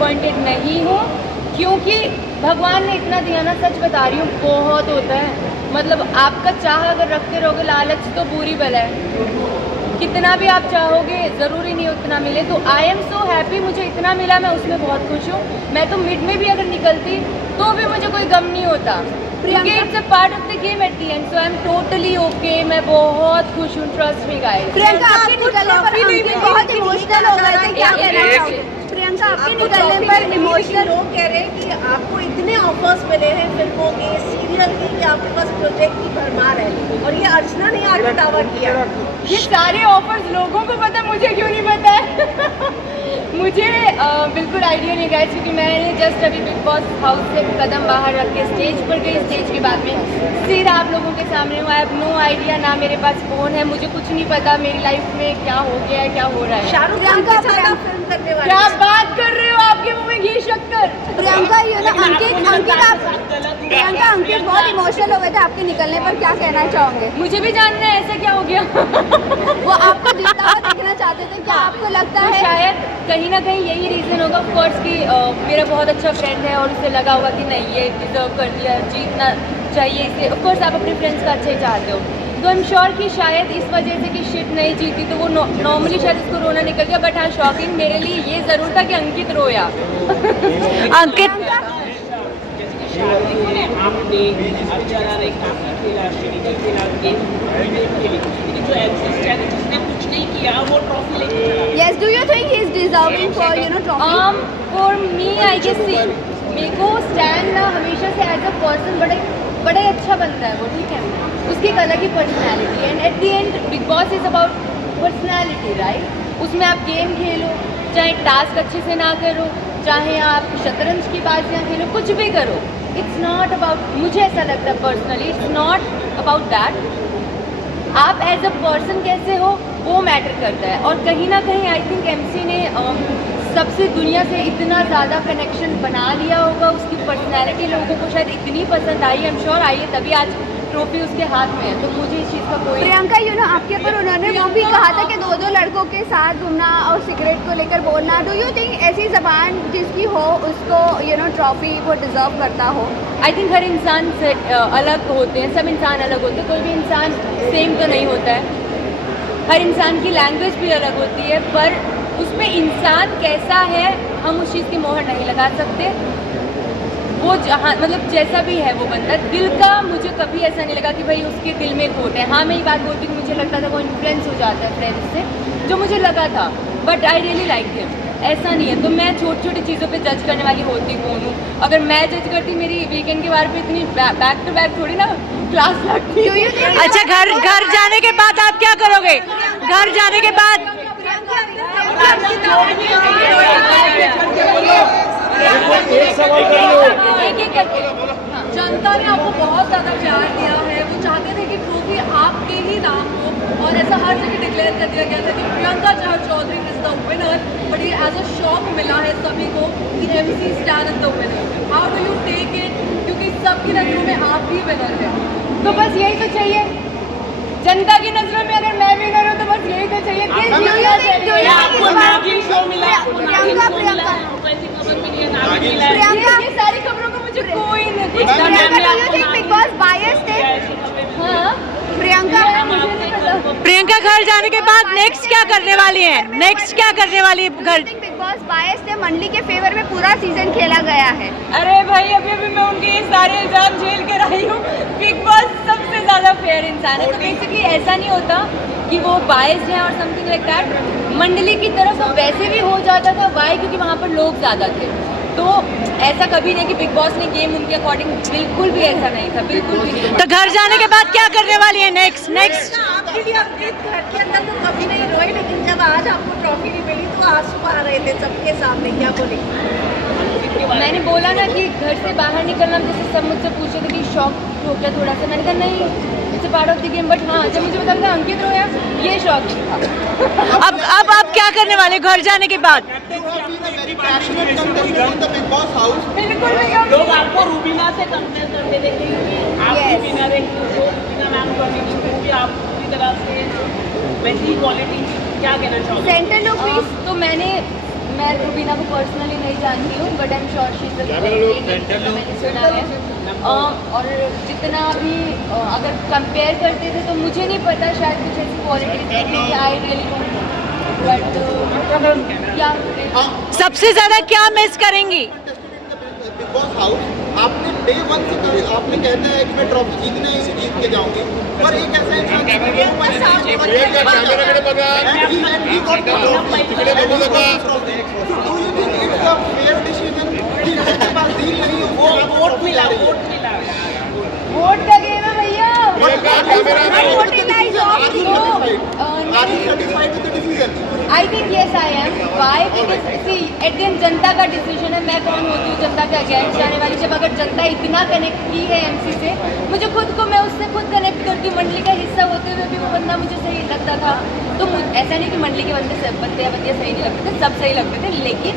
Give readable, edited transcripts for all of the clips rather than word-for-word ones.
Disappointed नहीं हूँ, क्योंकि भगवान ने इतना दिया ना, सच बता रही हूँ, बहुत होता है। मतलब आपका चाह अगर रखते रहोगे, लालच तो बुरी बला है। कितना भी आप चाहोगे ज़रूरी नहीं उतना मिले। तो आई एम सो हैप्पी, मुझे इतना मिला, मैं उसमें बहुत खुश हूँ। मैं तो मिड में भी अगर निकलती तो भी मुझे कोई गम नहीं होता, क्योंकि it's a part of the game at the and. So I am totally okay, मैं बहुत खुश हूँ, ट्रस्ट मी गाइस। प्रियंका, आपके निकलने पर अंकित बहुत इमोशनल हो गए थे, क्या कहना चाहोगे? प्रियंका, आपके निकलने पर इमोशनल। लोग कह रहे हैं कि आपको इतने ऑफर्स मिले हैं फिल्मों के, सीरियल के, कि आपके पास प्रोजेक्ट की भरमार है, और ये अर्चना ने आगे दावा किया। ये सारे ऑफर्स लोगों को पता, मुझे क्यों नहीं पता है? मुझे बिल्कुल आइडिया नहीं गाइस, क्योंकि मैंने जस्ट अभी बिग बॉस हाउस से कदम बाहर रख के स्टेज पर गई। स्टेज के बाद में सीधा आप लोगों के सामने हूँ। आई हैव नो आइडिया, ना मेरे पास फ़ोन है, मुझे कुछ नहीं पता मेरी लाइफ में क्या हो गया है, क्या हो रहा है। शाहरुख खान के साथ आप फिल्म करने वाले, क्या बात कर रहे हो? आपके मुंह में घी शक्कर। प्रियंका, ये ना अंकित बहुत इमोशनल हो गए थे आपके निकलने पर, क्या कहना चाहोगे? मुझे भी जानना है ऐसा क्या हो गया। वो आपको जीता हुआ देखना चाहते थे, क्या आपको लगता तो है? शायद कहीं ना कहीं यही रीज़न होगा ऑफ कोर्स कि मेरा बहुत अच्छा फ्रेंड है और उसे लगा होगा कि नहीं, ये डिजर्व कर दिया, जीतना चाहिए इसे। ऑफ कोर्स आप अपने फ्रेंड्स का अच्छा ही चाहते हो, तो आई एम श्योर कि शायद इस वजह से कि शिट नहीं जीती तो वो नॉर्मली शायद उसको रोना निकल गया। बट हाँ, शॉकिंग मेरे लिए ये ज़रूर था कि अंकित रोया। Ankit, Yes, do you think he is deserving for trophy? For me I guess, see मेरे को स्टैन ना हमेशा से एज अ पर्सन बड़ा ही अच्छा बनता है वो, ठीक है, उसकी एक अलग ही personality. And at the end Bigg Boss is about personality, right? उसमें आप गेम खेलो, चाहे टास्क अच्छे से ना करो, चाहे आप शतरंज की बाजियाँ खेलो, कुछ भी करो, इट्स नॉट अबाउट, मुझे ऐसा लगता है personally, it's not about that. आप एज अ पर्सन कैसे हो वो मैटर करता है। और कहीं ना कहीं आई थिंक एमसी ने सबसे दुनिया से इतना ज़्यादा कनेक्शन बना लिया होगा, उसकी पर्सनैलिटी लोगों को शायद इतनी पसंद आई, आई एम श्योर आई है, तभी आज ट्रॉफी उसके हाथ में है। तो मुझे इस चीज़ का कोई प्रियंका, आपके ऊपर उन्होंने वो भी कहा था कि दो लड़कों के साथ घूमना और सिगरेट को लेकर बोलना, डू यू थिंक ऐसी जबान जिसकी हो उसको ट्रॉफी वो डिजर्व करता हो? आई थिंक हर इंसान से अलग होते हैं, सब इंसान अलग होते हैं, कोई भी इंसान सेम तो नहीं होता है। हर इंसान की लैंग्वेज भी अलग होती है, पर उसमें इंसान कैसा है हम उस चीज़ की मोहर नहीं लगा सकते। वो जहाँ मतलब जैसा भी है वो बंदा, दिल का मुझे कभी ऐसा नहीं लगा कि भाई उसके दिल में खोट है। हाँ, मैं ये बात बोलती हूँ कि मुझे लगता था वो इन्फ्लुएंस हो जाता है फ्रेंड्स से, जो मुझे लगा था, but I really like him. ऐसा नहीं है, तो मैं छोटी छोटी चीज़ों पे जज करने वाली होती कौन हूँ? अगर मैं जज करती, मेरी वीकेंड के बारे पे इतनी बैक टू बैक थोड़ी ना क्लास लगती। अच्छा, घर जाने के बाद आप क्या करोगे? घर जाने के बाद एक करके जनता ने आपको बहुत ज़्यादा प्यार दिया है, वो चाहते थे कि ट्रॉफी आपके ही नाम हो, और ऐसा हर जगह डिक्लेयर कर दिया गया था कि Priyanka Chaudhary is the winner, but ये एज अ शॉक मिला है सभी को कि MC Stan is the winner. How do you take it, क्योंकि सबकी नजरों में आप ही विनर हैं। तो बस यही तो चाहिए, जनता की नजरों में अगर मैं विनर हूँ तो बस यही तो चाहिए। प्रियंका, ये सारी खबरों को मुझे कोई नहीं बिग बॉस बायस थे? हाँ, प्रियंका, मुझे नहीं पता। प्रियंका घर जाने के बाद नेक्स्ट क्या करने वाली है? नेक्स्ट क्या करने वाली है? घर बिग बॉस बायस थे, मंडली के फेवर में पूरा सीजन खेला गया है। अरे भाई, अभी मैं उनके ये सारे इल्जाम झेल कर आई हूँ। बिग बॉस सबसे ज़्यादा फेयर इंसान है, तो बेसिकली ऐसा नहीं होता कि वो बायस है और समथिंग लाइक दैट। मंडली की तरफ वो वैसे भी हो जाता था, वाई? क्योंकि वहाँ पर लोग ज़्यादा थे। तो ऐसा कभी नहीं कि बिग बॉस ने गेम उनके अकॉर्डिंग, बिल्कुल भी ऐसा नहीं था, बिल्कुल भी नहीं। तो घर जाने के बाद क्या करने वाली है? नेक्स्ट आपके लिए अपने घर के अंदर तो कभी नहीं रोए, लेकिन जब आज आपको ट्रॉफी नहीं मिली तो आंसू आ रहे थे सबके सामने, क्या बोलेंगे? मैंने बोला ना कि घर से बाहर निकलना, जैसे सब मुझसे पूछे थे कि शौक हो गया थोड़ा सा, मैंने कहा नहीं, it's a part of the game. But हाँ, जब मुझे पता था अंकित रोया, ये शौक था। अब क्या करने वाले घर जाने के बाद? बिल्कुल लोग आपको रूबीना से कंपेयर करते देखेंगे कि आप रूबीना मैम क्योंकि आप पूरी तरह से वैसी क्वालिटी, क्या कहना चाहोगे? Centre no peace. तो मैं रुबीना को पर्सनली नहीं जानती हूँ, but I am sure she is a मैंने सुना है। और जितना भी अगर कंपेयर करते थे तो मुझे नहीं पता, शायद कुछ ऐसी क्वालिटीज थी, I really don't know, but क्या सबसे ज्यादा क्या मिस करेंगी? बिग बॉस हाउस आपने डे 1 से कभी आपने कहते हैं कि मैं ट्रॉफी जीतने ही जीत के जाऊंगी, पर एक ऐसा इंसान वोट का गेम है भैया। I think yes I am. Why? Because see at the end जनता का डिसीजन है, मैं कौन होती हूँ जनता के अगेंस्ट जाने वाली। जब अगर जनता इतना कनेक्ट की है एमसी से, मुझे खुद को, मैं उससे खुद कनेक्ट करती हूँ। मंडली का हिस्सा होते हुए भी वो बंदा मुझे सही लगता था, तो ऐसा नहीं कि मंडली के बंदे सब बंदे या बंदियाँ सही नहीं लगते थे, सब सही लगते थे, लेकिन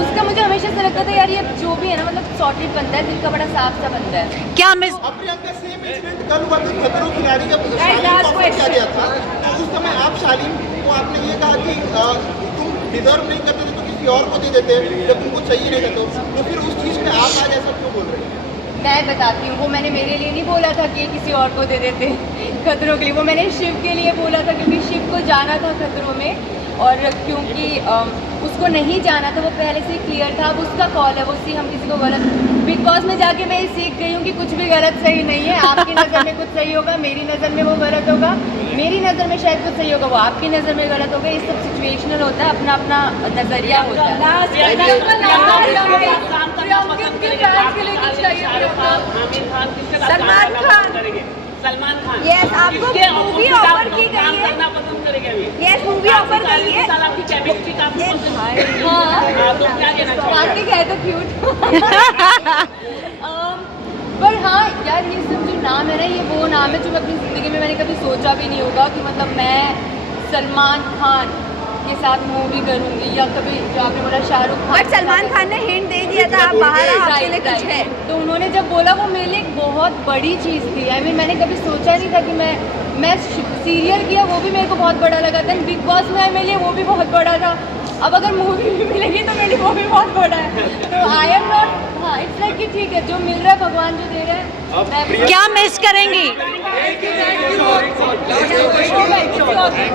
उसका मुझे हमेशा से लगता था यार ये जो भी है ना, मतलब सॉर्टेड बंदा है, दिल का बड़ा साफ सा बंदा है। क्या मिस? प्रियंका सेम इंसिडेंट कल हुआ था खतरों खिलाड़ी जब शालीन को किया गया था, तो उस समय आप शालीन को आपने ये कहा कि तुम डिजर्व नहीं करते थे तो किसी और को दे देते जब तुमको चाहिए नहीं था, तो फिर उस चीज़ पे आप आज ऐसा क्यों बोल रहे हैं? मैं बताती हूँ, वो मैंने मेरे लिए नहीं बोला था कि किसी और को दे देते खतरों के लिए, वो मैंने शिव के लिए बोला था, क्योंकि शिव को जाना था खतरों में, और क्योंकि उसको नहीं जाना था, वो पहले से क्लियर था। अब उसका कॉल है, वो सी हम किसी को गलत। बिग बॉस में जाके मैं सीख गई हूँ कि कुछ भी गलत सही नहीं है। आपकी नज़र में कुछ सही होगा, मेरी नज़र में वो गलत होगा, मेरी नज़र में शायद कुछ सही होगा, वो आपकी नज़र में गलत होगा। ये सब सिचुएशनल होता है, अपना अपना नज़रिया होता है। सलमान खान। Yes, आपको मूवी ऑफर की गई है। करना पसंद करेंगे अभी। Yes, मूवी ऑफर की है। आपकी केमिस्ट्री काफी पसंद है। हाँ, तो क्या कहना चाहोगे? आंटी कहे तो क्यूट। पर हाँ यार, ये सब जो नाम है ना, ये वो नाम है जो मैं अपनी ज़िंदगी में मैंने कभी सोचा भी नहीं होगा कि मतलब मैं सलमान खान के साथ मूवी करूँगी, या कभी जो आपने बोला शाहरुख खान। बट सलमान खान ने हिंट दे दिया था आप बाहर आओ, आपके लिए कुछ है। तो उन्होंने जब बोला, वो मेरे लिए एक बहुत बड़ी चीज़ थी। आई मीन मैंने कभी सोचा नहीं था कि मैं सीरियल किया, वो भी मेरे को बहुत बड़ा लगा था। बिग बॉस में आए, मेरे लिए वो भी बहुत बड़ा था। अब अगर मूवी भी मिलेगी तो मेरे लिए वो भी बहुत बड़ा है। तो आई एम नॉट, हाँ इट्स लाइक कि ठीक है, जो मिल रहा है भगवान जो दे रहा है। क्या मिस करेंगी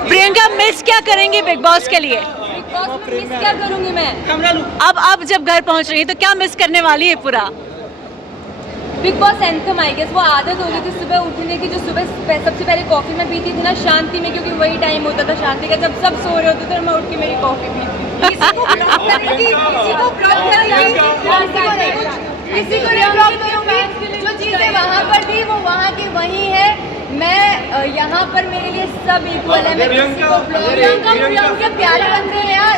प्रियंका? मिस क्या करेंगी बिग बॉस के लिए? बिग बॉस में मिस क्या करूँगी मैं? अब जब घर पहुंच रही है तो क्या मिस करने वाली है पूरा? Bigg Boss anthem I guess, वो आदत हो गई थी सुबह उठने की, जो सुबह सबसे पहले कॉफ़ी में पीती थी ना शांति में, क्योंकि वही टाइम होता था शांति का, जब सब सो रहे होते थे और मैं उठ के मेरी कॉफ़ी पीती थी। किसी को जो चीज़ें वहाँ पर थी वो वहाँ की वही है। मैं यहाँ पर मेरे लिए सब इक्वल है। मैं किसी को प्यारे बनते हैं यार,